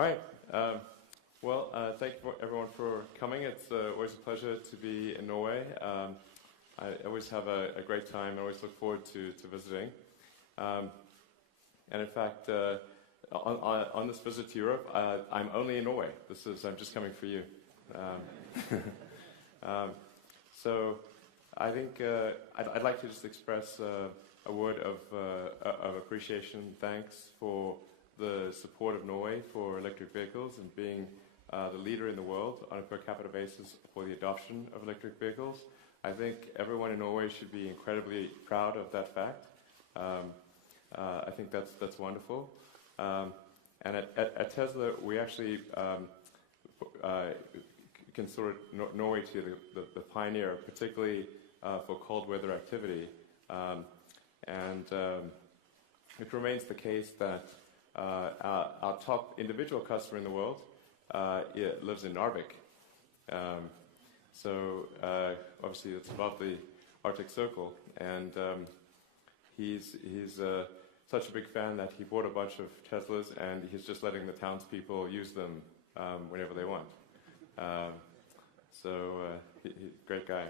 All right. Thank you everyone for coming. It's always a pleasure to be in Norway. I always have a great time. I always look forward to visiting. And in fact, on this visit to Europe, I'm only in Norway. I'm just coming for you. So I think I'd like to just express a word of appreciation, thanks for the support of Norway for electric vehicles and being the leader in the world on a per capita basis for the adoption of electric vehicles. I think everyone in Norway should be incredibly proud of that fact. I think that's wonderful. And at Tesla, we actually consider Norway to be the pioneer, particularly for cold weather activity. And it remains the case that our top individual customer in the world lives in Narvik. Obviously it's above the Arctic Circle, and he's such a big fan that he bought a bunch of Teslas, and he's just letting the townspeople use them whenever they want. He's a great guy.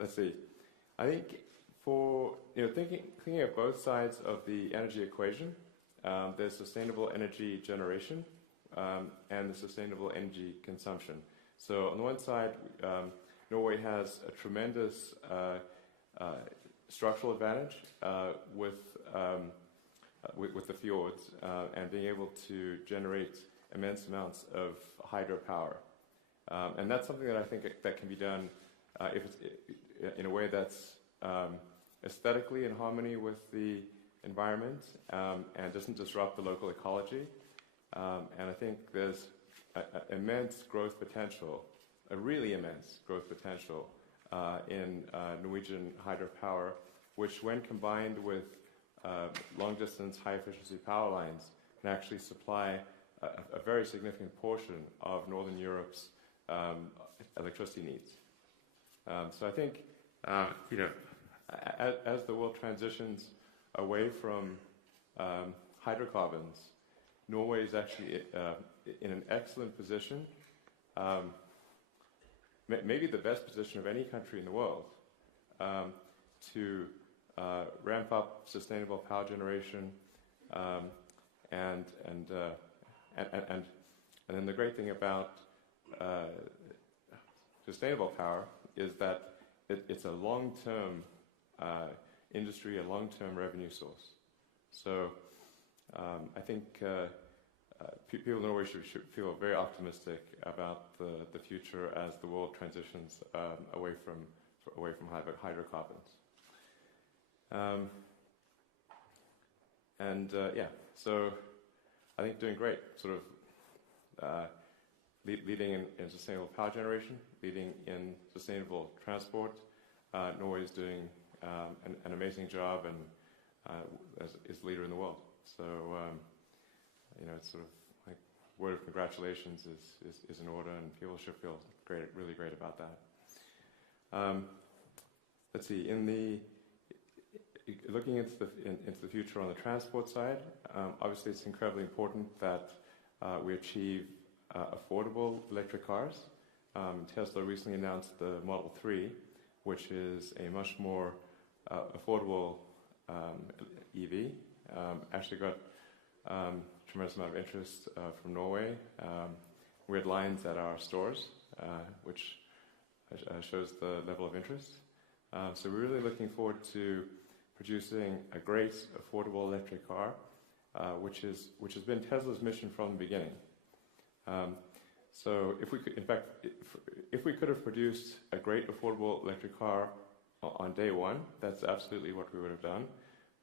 Let's see. I think for thinking of both sides of the energy equation, there's sustainable energy generation and the sustainable energy consumption. So on the one side, Norway has a tremendous structural advantage with the fjords and being able to generate immense amounts of hydropower. And that's something that I think that can be done if it's in a way that's aesthetically in harmony with the environment and doesn't disrupt the local ecology. And I think there's immense growth potential, a really immense growth potential in Norwegian hydropower, which when combined with long-distance, high-efficiency power lines can actually supply a very significant portion of Northern Europe's electricity needs. So I think, as the world transitions away from hydrocarbons, Norway is actually in an excellent position, maybe the best position of any country in the world, to ramp up sustainable power generation, and then the great thing about sustainable power is that it's a long-term industry, a long-term revenue source. So I think people in Norway should feel very optimistic about the future as the world transitions away from hydrocarbons. So I think doing great, sort of leading in sustainable power generation, leading in sustainable transport. Norway is doing an amazing job and is leader in the world. So it's sort of like word of congratulations is in order, and people should feel great, really great about that. Let's see. Looking into the future on the transport side, obviously it's incredibly important that we achieve affordable electric cars. Tesla recently announced the Model 3, which is a much more affordable EV. Actually got tremendous amount of interest from Norway. We had lines at our stores, which shows the level of interest. So we're really looking forward to producing a great affordable electric car, which has been Tesla's mission from the beginning. So if we could have produced a great affordable electric car on day one, that's absolutely what we would have done.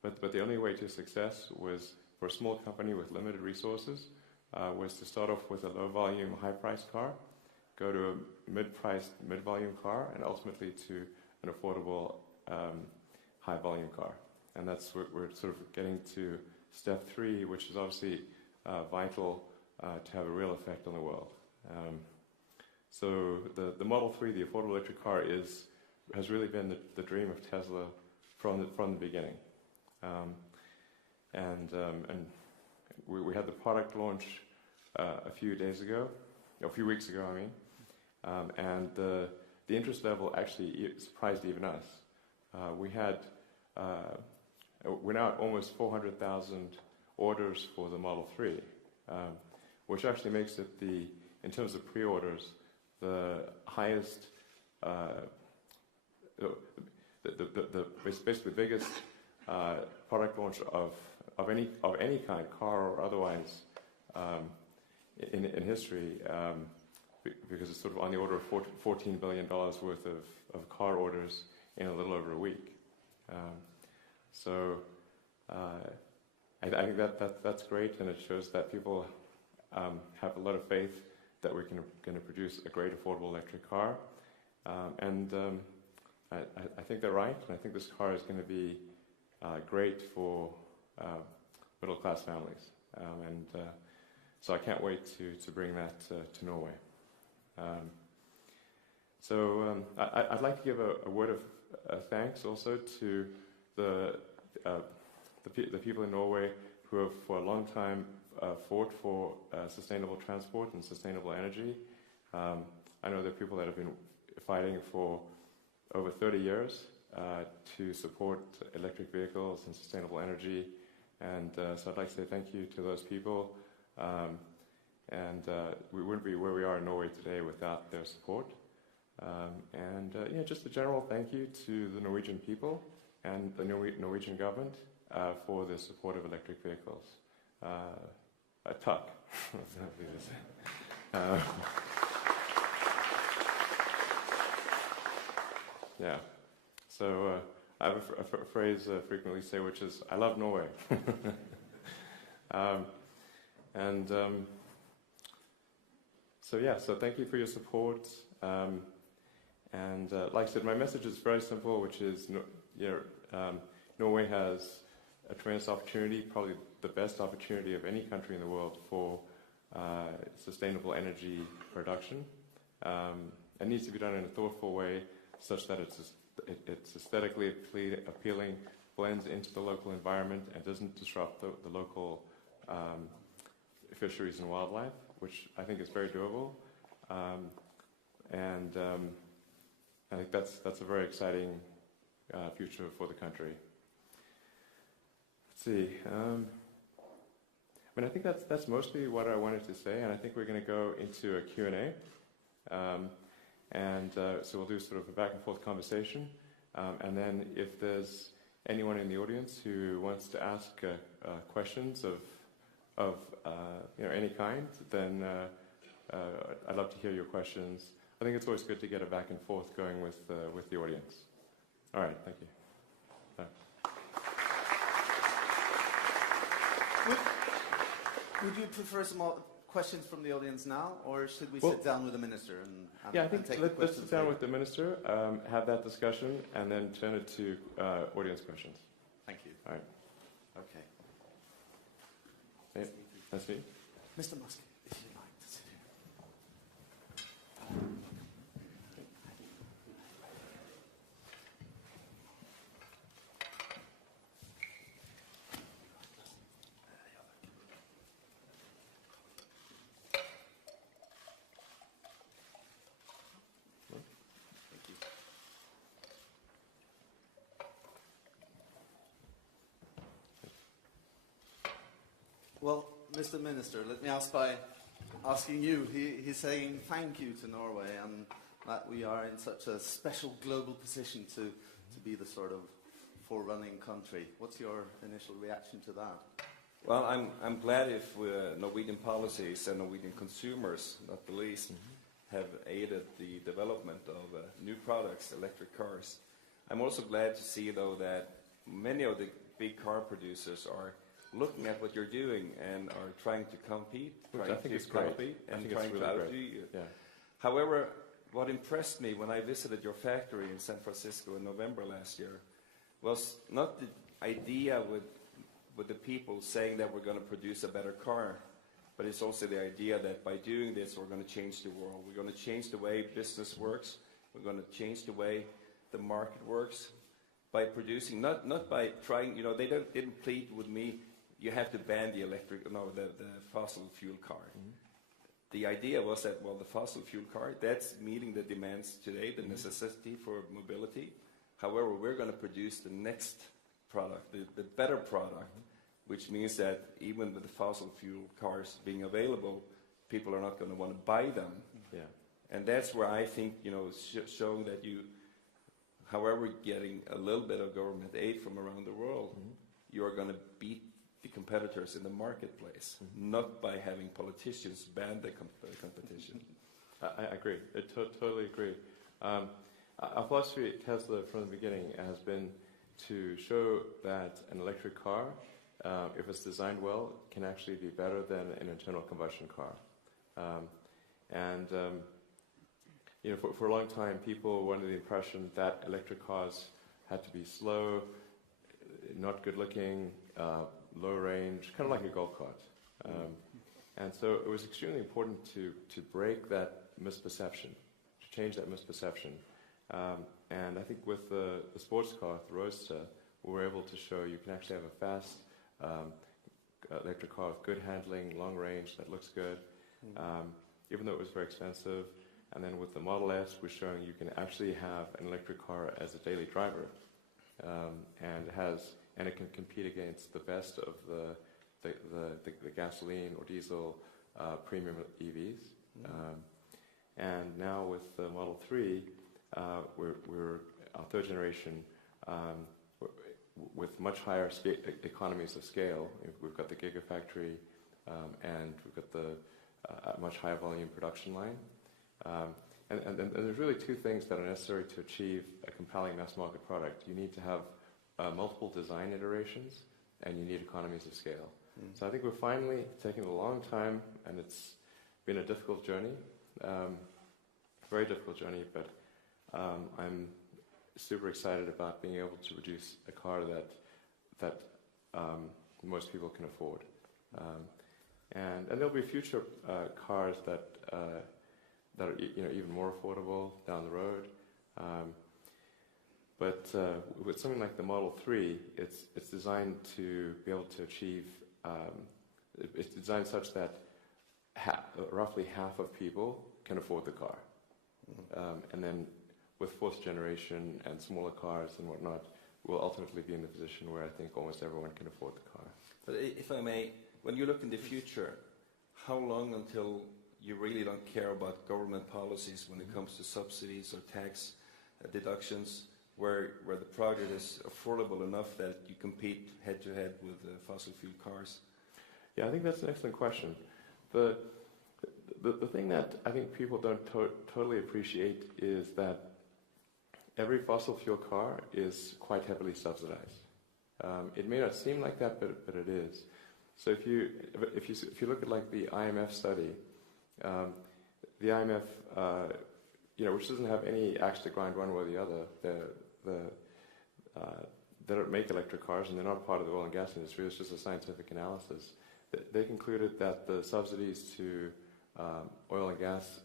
But the only way to success was, for a small company with limited resources, was to start off with a low-volume, high-priced car, go to a mid-priced, mid-volume car, and ultimately to an affordable high-volume car. And that's what we're sort of getting to step 3, which is obviously vital to have a real effect on the world. So the Model 3, the affordable electric car, has really been the dream of Tesla from the beginning. and we had the product launch a few weeks ago, I mean, and the interest level actually surprised even us. We're now at almost 400,000 orders for the Model 3, which actually makes it in terms of pre-orders, the highest, basically the biggest product launch of any kind, car or otherwise, in history, because it's sort of on the order of $14 billion worth of car orders in a little over a week. So I think that's great, and it shows that people have a lot of faith that we're going to produce a great affordable electric car. And I think they're right, and I think this car is going to be great for middle-class families. So I can't wait to bring that to Norway. I'd like to give a word of thanks also to the people in Norway who have for a long time fought for sustainable transport and sustainable energy. I know there are people that have been fighting for over 30 years to support electric vehicles and sustainable energy, and so I'd like to say thank you to those people. We wouldn't be where we are in Norway today without their support. Just a general thank you to the Norwegian people and the Norwegian government for the support of electric vehicles. Tuck. Yeah. So I have a phrase I frequently say, which is, I love Norway. So thank you for your support. Like I said, my message is very simple, which is, Norway has a tremendous opportunity, probably the best opportunity of any country in the world for sustainable energy production. It needs to be done in a thoughtful way, such that it's aesthetically appealing, blends into the local environment, and doesn't disrupt the local fisheries and wildlife, which I think is very doable. I think that's a very exciting future for the country. Let's see. I think that's mostly what I wanted to say, and I think we're going to go into a Q&A. So we'll do sort of a back and forth conversation, and then if there's anyone in the audience who wants to ask questions of any kind, then I'd love to hear your questions. I think it's always good to get a back and forth going with the audience. All right, thank you. Would you prefer some more questions from the audience now, or should we sit down with the minister and I think take let's sit down with the minister, have that discussion, and then turn it to audience questions. Thank you. All right. Okay. Yeah, that's me. Mr. Musk, if you'd like to sit here. Well, Mr. Minister, let me ask by asking you. He's saying thank you to Norway, and that we are in such a special global position to be the sort of forerunning country. What's your initial reaction to that? Well, I'm glad if Norwegian policies and Norwegian consumers, not the least, have aided the development of new products, electric cars. I'm also glad to see, though, that many of the big car producers are looking at what you're doing and are trying to compete, trying to outdo you. Yeah. However, what impressed me when I visited your factory in San Francisco in November last year was not the idea with the people saying that we're going to produce a better car, but it's also the idea that by doing this, we're going to change the world. We're going to change the way business works. We're going to change the way the market works by producing, not by trying, they didn't plead with me you have to ban the fossil fuel car. The idea was that, well, the fossil fuel car, that's meeting the demands today, the necessity for mobility. However, we're going to produce the next product, the better product, which means that even with the fossil fuel cars being available, people are not going to want to buy them. Yeah. And that's where I think, showing that you, however, getting a little bit of government aid from around the world, you are going to beat the competitors in the marketplace, not by having politicians ban the competition. I agree. I totally agree. Our philosophy at Tesla from the beginning has been to show that an electric car, if it's designed well, can actually be better than an internal combustion car. For a long time, people were under the impression that electric cars had to be slow, not good looking, low range, kind of like a golf cart. And so it was extremely important to break that misperception, to change that misperception. And I think with the sports car, the Roadster, we were able to show you can actually have a fast electric car with good handling, long range, that looks good, even though it was very expensive. And then with the Model S, we're showing you can actually have an electric car as a daily driver, and it can compete against the best of the gasoline or diesel premium EVs. And now with the Model 3, we're our third generation with much higher economies of scale. We've got the Gigafactory, and we've got the much higher volume production line. And there's really two things that are necessary to achieve a compelling mass market product. You need to have multiple design iterations, and you need economies of scale. So I think we're finally taking a long time, and it's been a difficult journey, very difficult journey, but I'm super excited about being able to produce a car that most people can afford. And there'll be future cars that are even more affordable down the road. But with something like the Model 3, it's designed to be able to achieve. It's designed such that roughly half of people can afford the car, and then with fourth generation and smaller cars and whatnot, we'll ultimately be in the position where I think almost everyone can afford the car. But if I may, when you look in the future, how long until you really don't care about government policies when it comes to subsidies or tax deductions, where the product is affordable enough that you compete head-to-head with fossil fuel cars? Yeah, I think that's an excellent question. The thing that I think people don't totally appreciate is that every fossil fuel car is quite heavily subsidized. It may not seem like that, but it is. So if you look at like the IMF study, the IMF, which doesn't have any axe to grind one way or the other, they don't make electric cars and they're not part of the oil and gas industry. It's just a scientific analysis. They concluded that the subsidies to oil and gas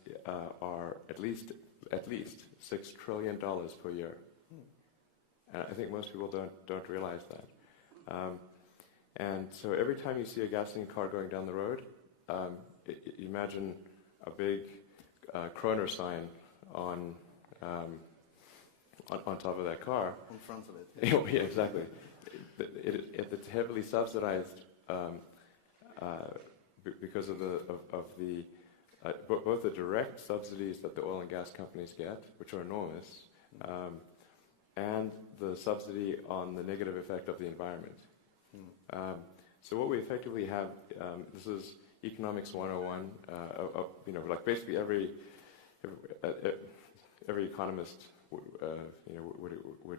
are at least $6 trillion per year, and I think most people don't realize that. And so every time you see a gasoline car going down the road, imagine a big kroner sign on top of that car. In front of it. Yeah, exactly. It's heavily subsidized because of both the direct subsidies that the oil and gas companies get, which are enormous, and the subsidy on the negative effect of the environment. So what we effectively have, this is economics 101, like basically every economist would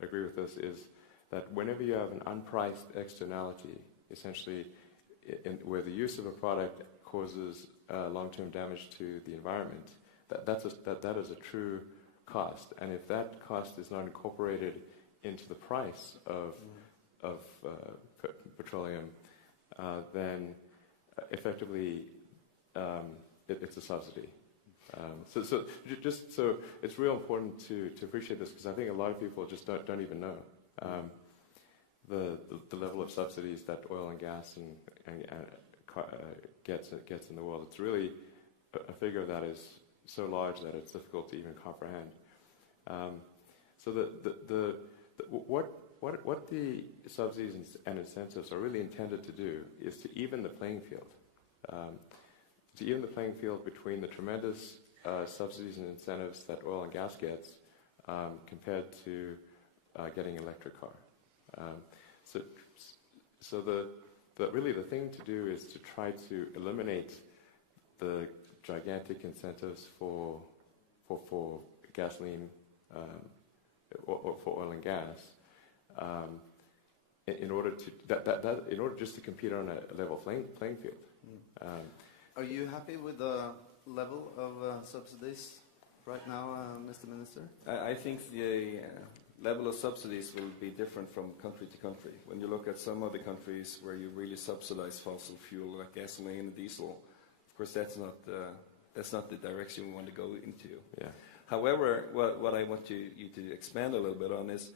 agree with this, is that whenever you have an unpriced externality, essentially where the use of a product causes long-term damage to the environment, that is a true cost. And if that cost is not incorporated into the price of petroleum, then effectively it's a subsidy. So it's real important to appreciate this, because I think a lot of people just don't even know. the level of subsidies that oil and gas gets in the world. It's really a figure that is so large that it's difficult to even comprehend. So what the subsidies and incentives are really intended to do is to even the playing field. To even the playing field between the tremendous subsidies and incentives that oil and gas gets compared to getting an electric car. So really the thing to do is to try to eliminate the gigantic incentives for gasoline or for oil and gas in order just to compete on a level playing field. Are you happy with the level of subsidies right now, Mr. Minister? I think the level of subsidies will be different from country to country. When you look at some other countries where you really subsidize fossil fuel like gasoline and diesel, of course that's not the direction we want to go into. Yeah. However, what I want you to expand a little bit on is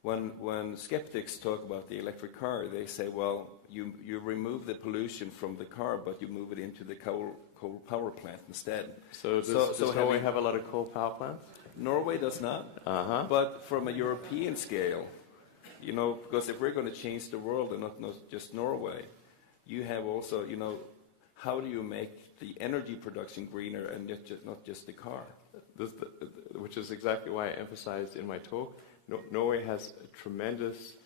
when skeptics talk about the electric car, they say, well, you remove the pollution from the car, but you move it into the coal power plant instead. So does Norway have a lot of coal power plants? Norway does not. Uh-huh. But from a European scale, because if we're going to change the world and not just Norway, you have also, how do you make the energy production greener and not just the car? Which is exactly why I emphasized in my talk, Norway has a tremendous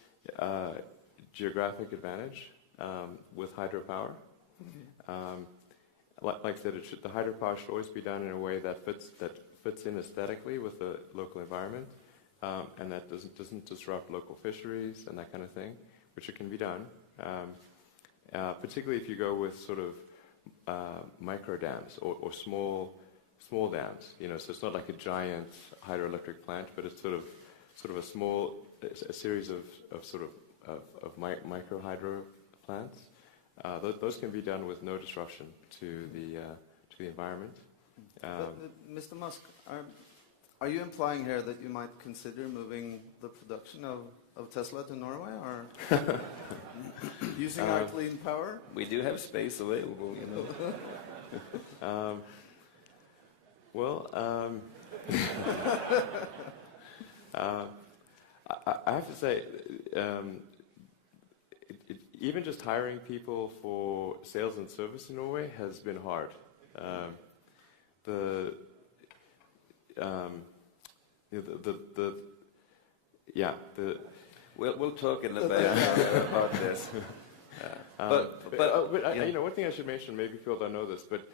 geographic advantage with hydropower. Like I said, the hydropower should always be done in a way that fits in aesthetically with the local environment, and that doesn't disrupt local fisheries and that kind of thing, which it can be done. Particularly if you go with sort of micro dams or small dams. So it's not like a giant hydroelectric plant, but it's sort of a series of micro hydro plants. Those can be done with no disruption to the environment. Mr. Musk, are you implying here that you might consider moving the production of Tesla to Norway, or using our clean power? We do have space available, I have to say, even just hiring people for sales and service in Norway has been hard. We'll talk in a bit about this. One thing I should mention, maybe people don't know this, but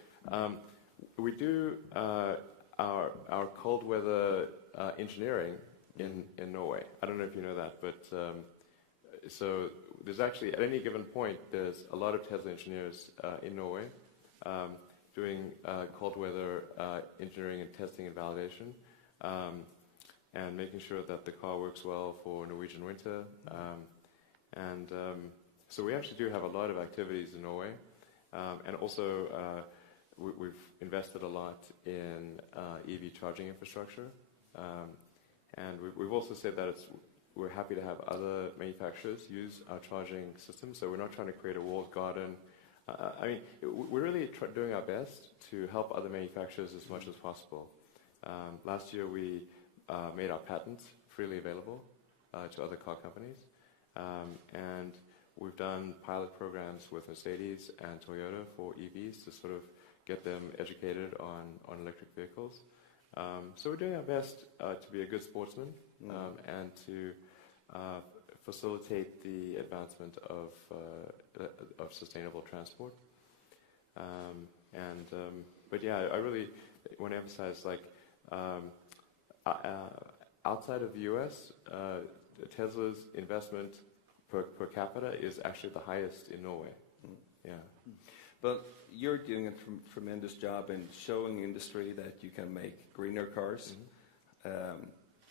we do our cold weather engineering in Norway. I don't know if you know that, but so there's actually, at any given point, there's a lot of Tesla engineers in Norway doing cold weather engineering and testing and validation, and making sure that the car works well for Norwegian winter. So we actually do have a lot of activities in Norway, and also we've invested a lot in EV charging infrastructure, and we've also said that we're happy to have other manufacturers use our charging system, so we're not trying to create a walled garden. We're really doing our best to help other manufacturers as much as possible. Last year we made our patents freely available to other car companies, and we've done pilot programs with Mercedes and Toyota for EVs to sort of get them educated on electric vehicles. So we're doing our best to be a good sportsman and to facilitate the advancement of sustainable transport. But yeah, I really want to emphasize, outside of the US, Tesla's investment per capita is actually the highest in Norway. Yeah. But you're doing a tremendous job in showing industry that you can make greener cars.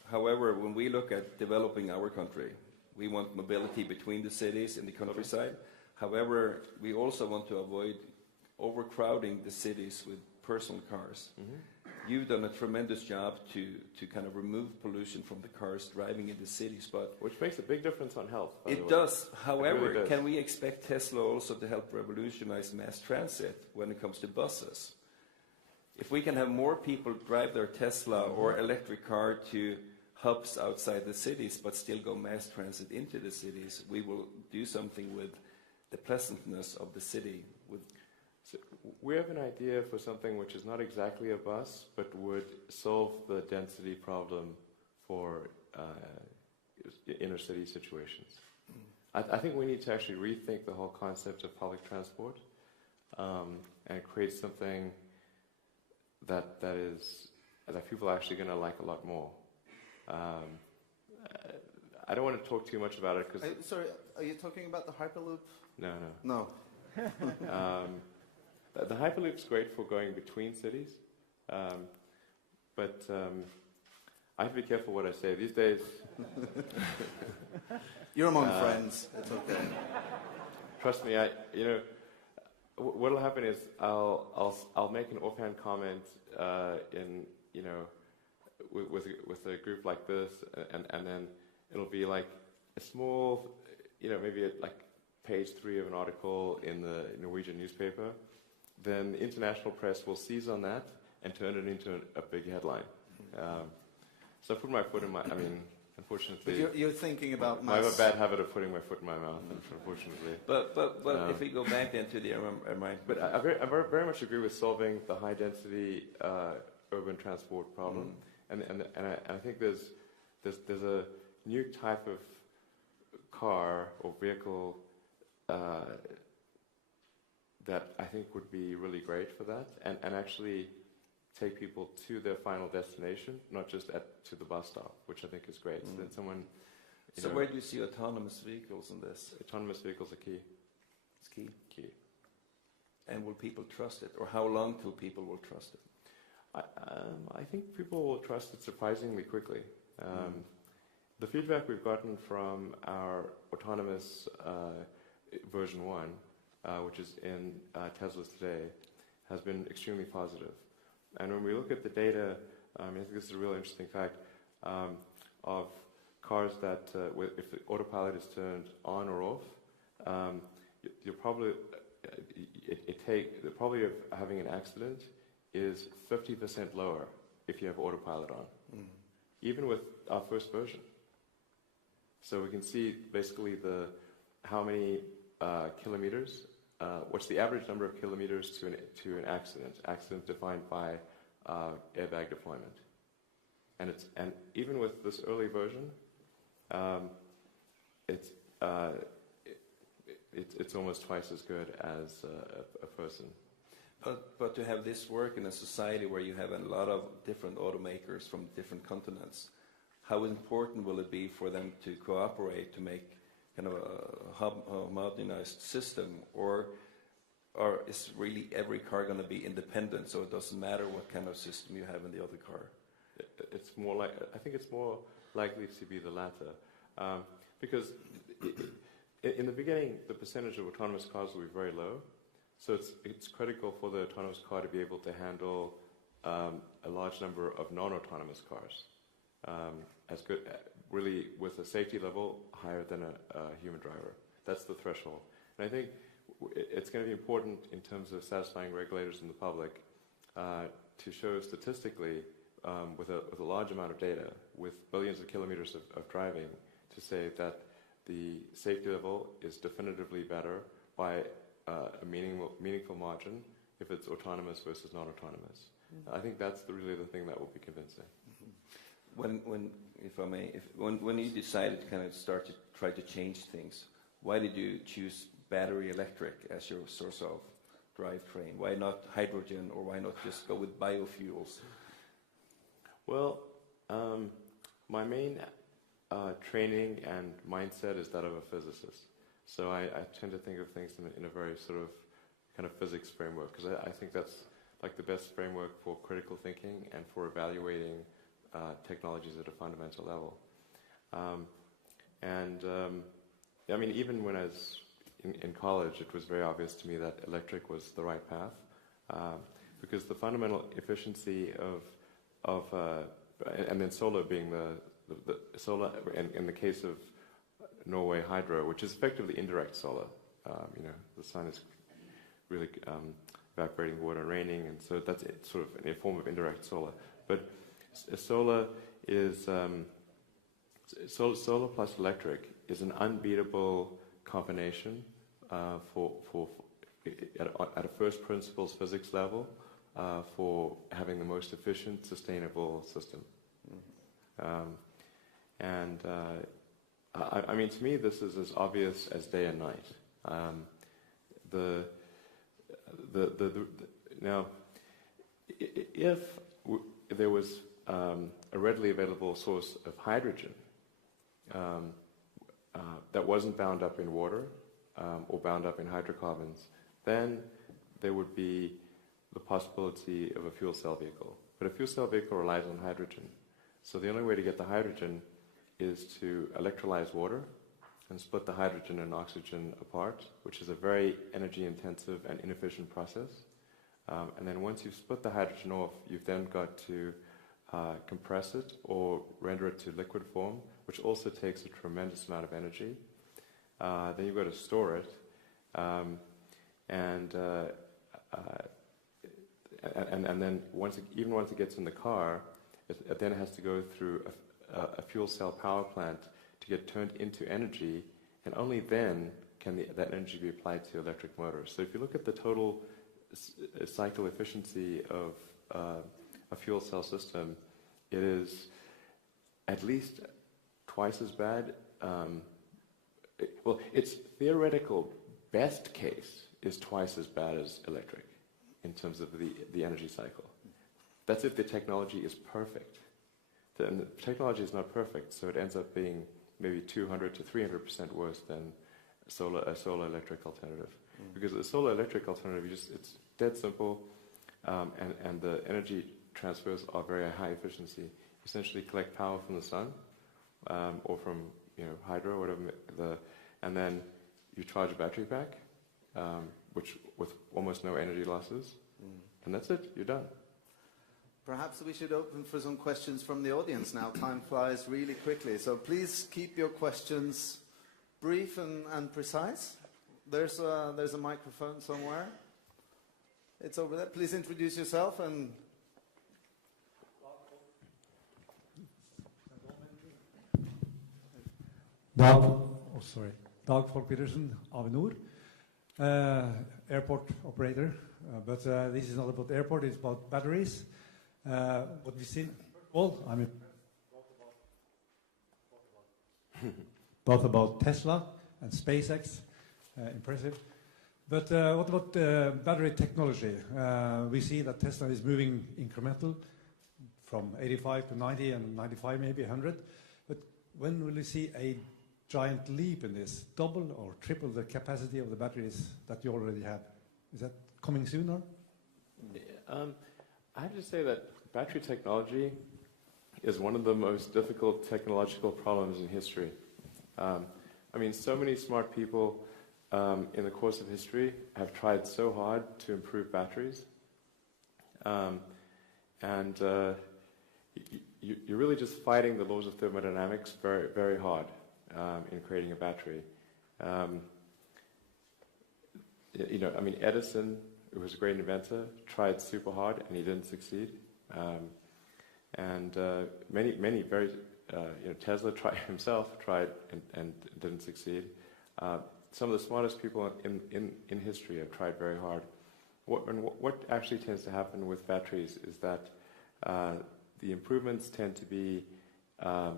However, when we look at developing our country, we want mobility between the cities and the countryside. However, we also want to avoid overcrowding the cities with personal cars. you've done a tremendous job to kind of remove pollution from the cars driving in the cities, but which makes a big difference on health. it does. However, really does. can we expect Tesla also to help revolutionize mass transit when it comes to buses? If we can have more people drive their Tesla or electric car to hubs outside the cities, but still go mass transit into the cities, we will do something with the pleasantness of the city. So we have an idea for something which is not exactly a bus, but would solve the density problem for inner city situations. I think we need to actually rethink the whole concept of public transport and create something that people are actually going to like a lot more. I don't want to talk too much about it because. Sorry, are you talking about the Hyperloop? No. The Hyperloop's great for going between cities, but I have to be careful what I say these days. You're among friends. It's okay. Trust me, what'll happen is I'll make an offhand comment with a group like this, and then it'll be like a small, maybe like page 3 of an article in the Norwegian newspaper. Then the international press will seize on that and turn it into a big headline. So I put my foot in my. Unfortunately, but you're thinking about I have a bad habit of putting my foot in my mouth. Unfortunately, but if we go back then to the but I very much agree with solving the high density urban transport problem, and I think there's a new type of car or vehicle that I think would be really great for that, and actually take people to their final destination, not just to the bus stop, which I think is great. So then someone. So where do you see autonomous vehicles in this? Autonomous vehicles are key. It's key. Key. And will people trust it, or how long till people will trust it? I think people will trust it surprisingly quickly. The feedback we've gotten from our autonomous version 1, which is in Teslas today, has been extremely positive. And when we look at the data, I think this is a real interesting fact, of cars that, if the autopilot is turned on or off, you'll probably, the probability of having an accident is 50% lower if you have autopilot on, even with our first version. So we can see basically how many kilometers. What's the average number of kilometers to an accident? Accident defined by airbag deployment, and even with this early version, it's almost twice as good as a person. But to have this work in a society where you have a lot of different automakers from different continents, how important will it be for them to cooperate to make kind of a homogenized system, or is really every car going to be independent, so it doesn't matter what kind of system you have in the other car? I think it's more likely to be the latter, because in the beginning the percentage of autonomous cars will be very low, so it's critical for the autonomous car to be able to handle a large number of non-autonomous cars, as good, really, with a safety level higher than a human driver. That's the threshold. And I think it's going to be important in terms of satisfying regulators and the public to show statistically, with a large amount of data, with billions of kilometers of driving, to say that the safety level is definitively better by a meaningful margin if it's autonomous versus non-autonomous. I think that's really the thing that will be convincing. When you decided to kind of start to try to change things, why did you choose battery electric as your source of drivetrain? Why not hydrogen, or why not just go with biofuels? Well, my main training and mindset is that of a physicist. So I tend to think of things in a very sort of kind of physics framework, because I think that's like the best framework for critical thinking and for evaluating technologies at a fundamental level. I mean, even when I was in college, it was very obvious to me that electric was the right path, because the fundamental efficiency of and then solar being the solar in the case of Norway hydro, which is effectively indirect solar. The sun is really evaporating water, raining, and so that's sort of a form of indirect solar. But solar is solar plus electric is an unbeatable combination at a first principles physics level for having the most efficient, sustainable system. I mean, to me, this is as obvious as day and night. Now, if there was a readily available source of hydrogen that wasn't bound up in water or bound up in hydrocarbons, then there would be the possibility of a fuel cell vehicle. But a fuel cell vehicle relies on hydrogen. So the only way to get the hydrogen is to electrolyze water and split the hydrogen and oxygen apart, which is a very energy-intensive and inefficient process. And then once you've split the hydrogen off, you've then got to compress it or render it to liquid form, which also takes a tremendous amount of energy. Then you've got to store it, and then once it gets in the car, it then has to go through a fuel cell power plant to get turned into energy, and only then can that energy be applied to electric motors. So if you look at the total cycle efficiency of a fuel cell system, it is at least twice as bad. Its theoretical best case is twice as bad as electric in terms of the energy cycle. That's if the technology is perfect. The technology is not perfect, so it ends up being maybe 200 to 300% worse than a solar electric alternative. Because the solar electric alternative, it's dead simple, and the energy transfers are very high efficiency. You essentially collect power from the sun, or from hydro, whatever, and then you charge a battery pack, which with almost no energy losses, and that's it. You're done. Perhaps we should open for some questions from the audience now. Time flies really quickly, so please keep your questions brief and precise. There's a microphone somewhere. It's over there. Please introduce yourself and. Dag Folk Petersen, Avinor, airport operator. But this is not about the airport, it's about batteries. What we've seen, both about Tesla and SpaceX, impressive. But what about battery technology? We see that Tesla is moving incremental from 85 to 90 and 95, maybe 100. But when will we see a giant leap in this, double or triple the capacity of the batteries that you already have? Is that coming sooner? I have to say that battery technology is one of the most difficult technological problems in history. I mean, so many smart people in the course of history have tried so hard to improve batteries. You're really just fighting the laws of thermodynamics very, very hard in creating a battery. I mean, Edison, who was a great inventor, tried super hard and he didn't succeed. Many very, Tesla himself tried and didn't succeed. Some of the smartest people in history have tried very hard. What actually tends to happen with batteries is that the improvements tend to be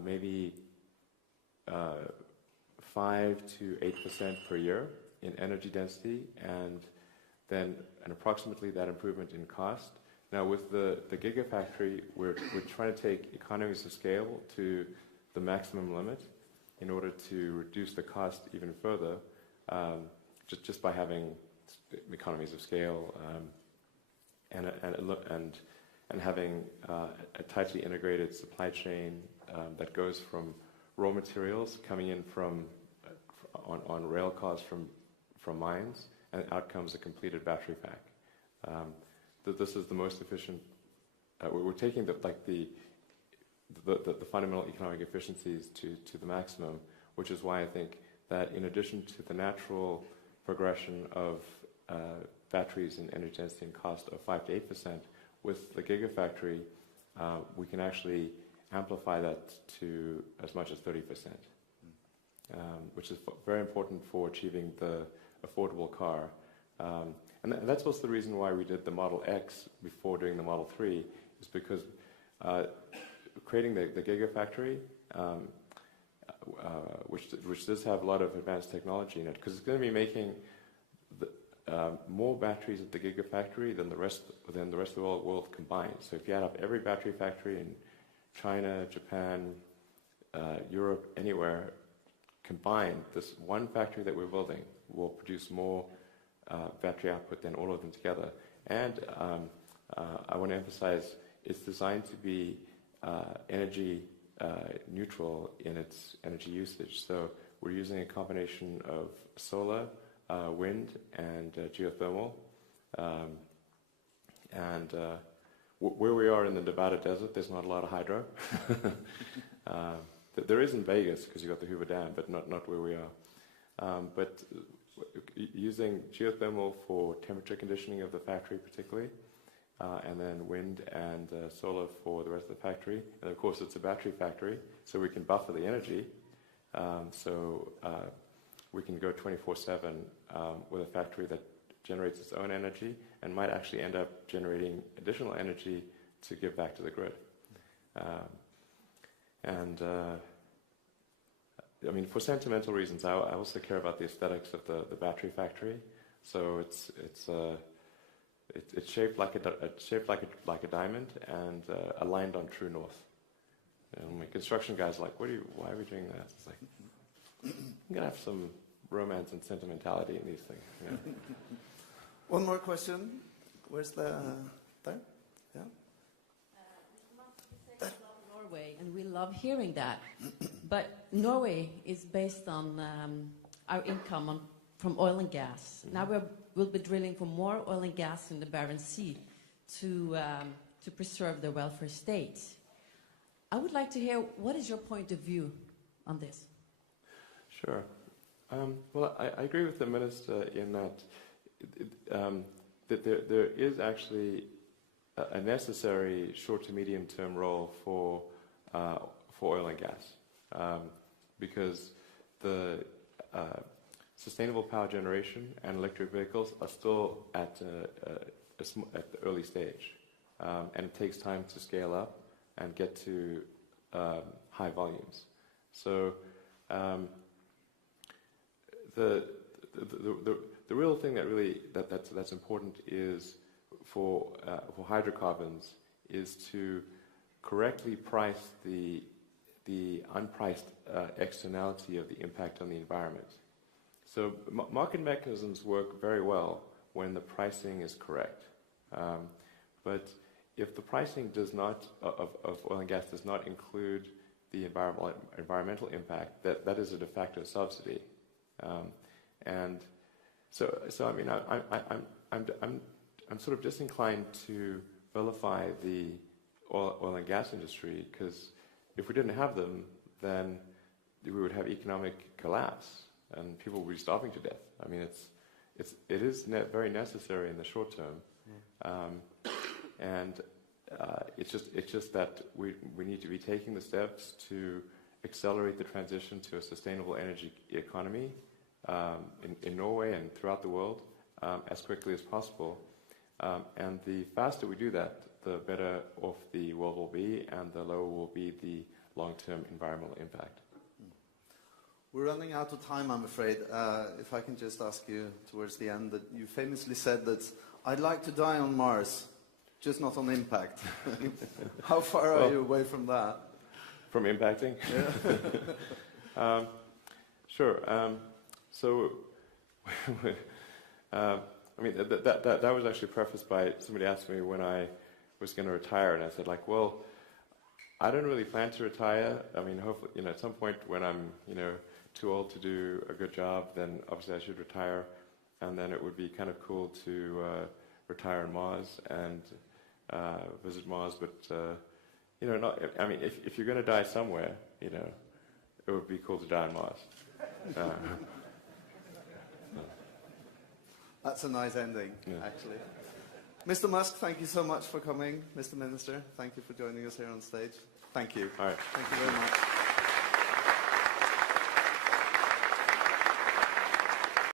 maybe 5 to 8% per year in energy density, and then approximately that improvement in cost. Now with the Gigafactory, we're trying to take economies of scale to the maximum limit in order to reduce the cost even further, just by having economies of scale and having a tightly integrated supply chain that goes from raw materials coming in on rail cars from mines, and out comes a completed battery pack. This is the most efficient we're taking the fundamental economic efficiencies to the maximum, which is why I think that in addition to the natural progression of batteries in energy density and cost of 5 to 8%, with the Gigafactory, we can actually amplify that to as much as 30%, which is very important for achieving the affordable car. And that's also the reason why we did the Model X before doing the Model 3, is because creating the Gigafactory, which does have a lot of advanced technology in it, because it's going to be making more batteries at the Gigafactory than the rest of the world combined. So if you add up every battery factory in China, Japan, Europe, anywhere combined, this one factory that we're building will produce more battery output than all of them together. And I want to emphasize, it's designed to be energy neutral in its energy usage. So we're using a combination of solar, wind, and geothermal. Where we are in the Nevada desert, there's not a lot of hydro. There is in Vegas, because you've got the Hoover Dam, but not where we are. But using geothermal for temperature conditioning of the factory particularly, and then wind and solar for the rest of the factory. And of course it's a battery factory, so we can buffer the energy. We can go 24/7 with a factory that generates its own energy and might actually end up generating additional energy to give back to the grid. I mean, for sentimental reasons, I also care about the aesthetics of the battery factory. So it's shaped like a diamond and aligned on true north. And my construction guys are like, why are we doing that? It's like, I'm gonna have some romance and sentimentality in these things. Yeah. One more question. Where's the there? Yeah. Mr. Musk, you say you love Norway, and we love hearing that. But Norway is based on our income from oil and gas. Mm-hmm. Now we'll be drilling for more oil and gas in the Barents Sea to preserve the welfare state. I would like to hear, what is your point of view on this? Sure. Well, I agree with the Minister in that there is actually a necessary short to medium term role for oil and gas, because the sustainable power generation and electric vehicles are still at the early stage, and it takes time to scale up and get to high volumes. So the real thing that's important is for hydrocarbons is to correctly price the unpriced externality of the impact on the environment. So market mechanisms work very well when the pricing is correct, but if the pricing of oil and gas does not include the environmental impact, that is a de facto subsidy. And so I mean, I'm sort of disinclined to vilify the oil and gas industry, because if we didn't have them, then we would have economic collapse and people would be starving to death. I mean, it is very necessary in the short term, and it's just that we need to be taking the steps to accelerate the transition to a sustainable energy economy in Norway and throughout the world as quickly as possible. And the faster we do that, the better off the world will be, and the lower will be the long-term environmental impact. We're running out of time, I'm afraid. If I can just ask you towards the end, that you famously said that I'd like to die on Mars, just not on impact. How far are you away from that? From impacting? Yeah. Sure. So, I mean, that was actually prefaced by somebody asked me when I was going to retire, and I said, like, well, I don't really plan to retire. I mean, hopefully, at some point when I'm, too old to do a good job, then obviously I should retire, and then it would be kind of cool to retire on Mars and visit Mars, but you know, not. I mean, if you're going to die somewhere, you know, it would be cool to die on Mars. That's a nice ending, Yeah. actually. Mr. Musk, thank you so much for coming. Mr. Minister, thank you for joining us here on stage. Thank you. All right. Thank you very much.